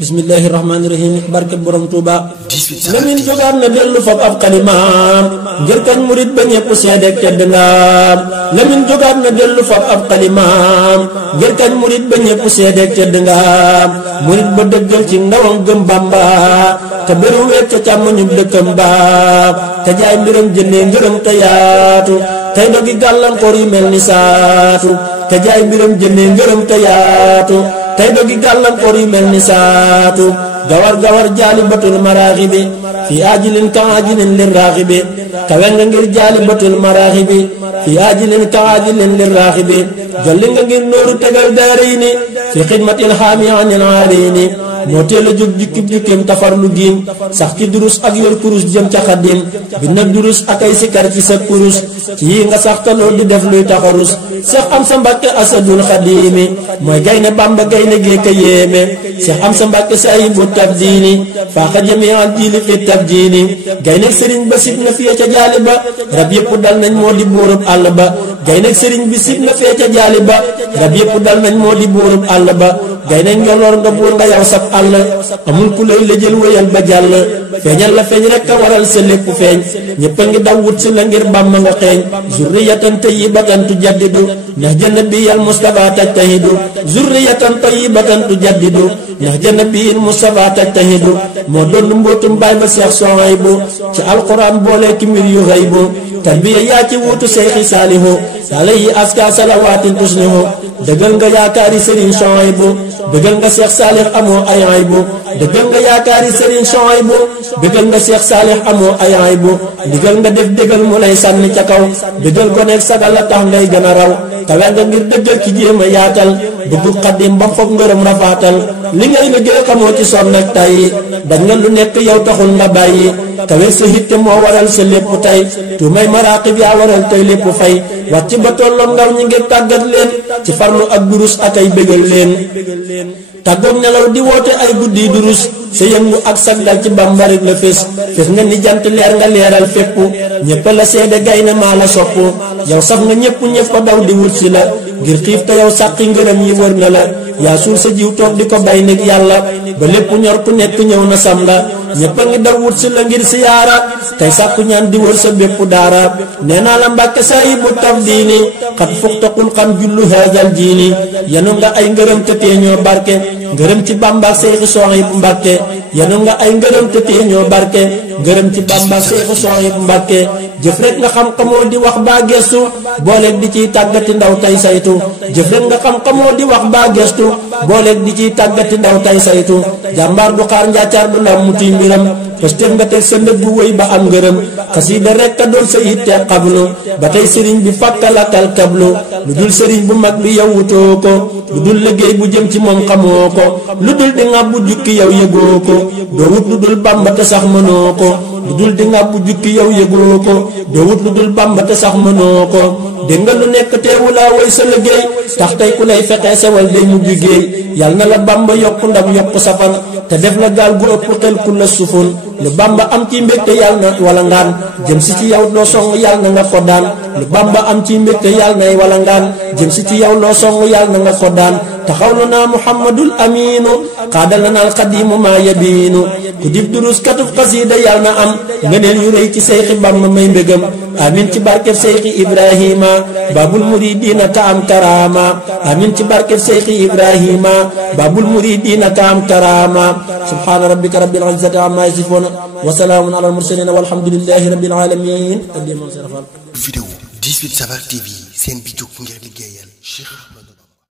bismillahi rahmaani rahim barke borom Tuuba Lamin jogaat na dellu fab ab xalimaam ngir kañ murit ba ñépp seede tedd ngaam Lamin jogaat na dellu fab ab xalimaam ngir kañ murit ba ñépp seede tedd ngaam murit ba dëggal ci ndawam gëm Bamba te bëru wet ca càmmoñu dëkkam ba te jaay mbiram jëndee ngërëm te yaatu tey dogi gàllankoor yu mel ni saatu te jaay mbiram jëndee ngërëm te yaatu tey dogi gàllankoor yu mel ni saatu gawar gawar jaali batul maraaxibi fi ajilin ka ajilin lir raaxibi kawe nga ngir jaali batul maraaxibi fi ajilin ka ajilin lir raaxibi jolli nga ngir nooru tegal daarayni fi xidmatil xaami anil aarini moo teel a jóg jukkib jukkim tafarlu giim sax ci durus ak yor kurus jëm ca xaddim bi nag durus ak ay sikar ci sa kurus ci yi nga sax taloo di def luy taxarus Seex Amsa Mbàkke asadul xadimi mooy gaynde Bamba gaynde gee ka yéeme Seex Amsa Mbàkke saahibu tabdiini faaxa jamial jiili fi tabdiini gaynde sëriñ ba sib na fee ca jaali ba rab yëpp dal nañ moo di buurub àll ba gaynde sëriñ bi sib na fee ca jaali ba rab yëpp dal nañ moo di buurub àll ba gaynde njoloor nga buur nga yaw sab àll amul ku lay la jël wéyal ba jàll feeñal la feeñ rek a waral sa lépp feeñ ñëpp a ngi daw wut si la ngir Bàmba nga xeeñ zurriyatan tayyibatan tujaddidu ndax nabiyal Mustafa tajtahidu zurriyatan tayyibatan tujaddidu ndax nabiyal Mustafa tajtahidu moo doon mbootum baay ba Seex Suhaybu ci alquran boole ki mbir yu xaybu tarbiya yaa ci wuutu Seexi Saalihu alayhi aska salawaatin tusnihu dëggal nga yaakaari Sëriñ Suhaybu dëggal nga Seex Saalix amoo ay aybu dëggal nga yaakaari Sëriñ Suhaybu dëggal nga Seex Saalix amoo ay aybu digal nga def dëggal mu lay sànni ca kaw dëggal goneeg sagal la tax ngay gën a raw kawe nga ngir dëggal ci jéem a yaatal bëggu xaddim ba foog ngërëm rafaatal li ngay liggéey xamoo ci sonn ak tayyi dañ nga lu nekk yow taxul nga bàyyi kawe sa hitte moo waral sa lépp tey tu may maraqib yaa waral tey lépp fay wàcc ba tolloom ngaw ñi ngir tàggat leen ci farlu ak durus ak ay bégal leen tàggoog nelaw di woote ay guddi durus sa yëngu ak sag dal ci Bàmba rek la fés nga ni jant leer nga leeral fépp ñépp la seede gaynde maa la sopp yow saf nga ñépp ñépp a daw di wut si la ngir xiif te yow sàqi ngërëm yi wër na la yaa suul sa jiw toog di ko bay nit yàlla ba lépp ñor ku nekk ñëw na sam la ñépp a ngi daw wut si la ngir siyaara tey sàkku ñaan di wër sa bépp daara nee naa la Mbàkke saahibu tabdiini xat fuqtaqul xam jullu haajal jiini yanu nga ay ngërëm te teeñoo barke ngërëm ci Bàmba ak Seexi Suhaybu Mbàkke yanu nga ay ngërëm te teeñoo barke ngërëm ci Bàmba ak Seexi Suhaybu Mbàkke jëf rek nga xam-xamoo di wax baa gestu booleeg di ciy tàggati ndaw tay saytu jëf rek nga xam-xamoo di wax baa gestu booleeg di ciy tàggati ndaw tay saytu jàmbaar du xaar njaacaar du lam muti mbiram pëstëf nga teg sa ndëggu wéy ba am ngërëm xasiida rek a doon sa yitte xablu ba tey sëriñ bi fàkkalakal kablu lu dul sëriñ bu mag bi yow wutoo ko lu dul liggéey bu jëm ci moom xamoo ko lu dul di ngàbbu jukki yow yëgoo ko doo wut lu dul Bàmba te sax mënoo ko lu dul di ngàbbu jukki yow yëgoo ko doo wut lu dul Bàmba te sax mënoo ko dégg nga lu nekk teewulaa woy sa liggéey tax tey ku lay fexe sewal day mujj géey yal na la Bàmba yokku ndam yokku safan te def la gaal gu ëpp xel ku la sufun lu Bàmba am ci mbégte yal na wala ngaan jëm si ci yow loo song yal na nga ko daan lu Bàmba am ci mbégte yal nay wala ngaan jëm si ci yow loo song yal na nga ko daan taxawlu naa Muhammadul Amiinu xaadala naal xadiimu maa yabiinu ku dib durus katub xasiida yal na am ngëneel yu rëy ci Seexi Bàmba may mbégam amin ci barkeb Seexi Ibrahima babul muridiina ta am karaama amin ci barkeb Seexi Ibrahima babul muridiina ta am karaama subhaana rabbika rabbil izzati amma yasifuun wa salaamun alal mursaliin walhamdulillahi rabbil aalamiin. Vidéo 18 Safar TV seen bi jóg ngir liggéeyal Cheikh Ahmadou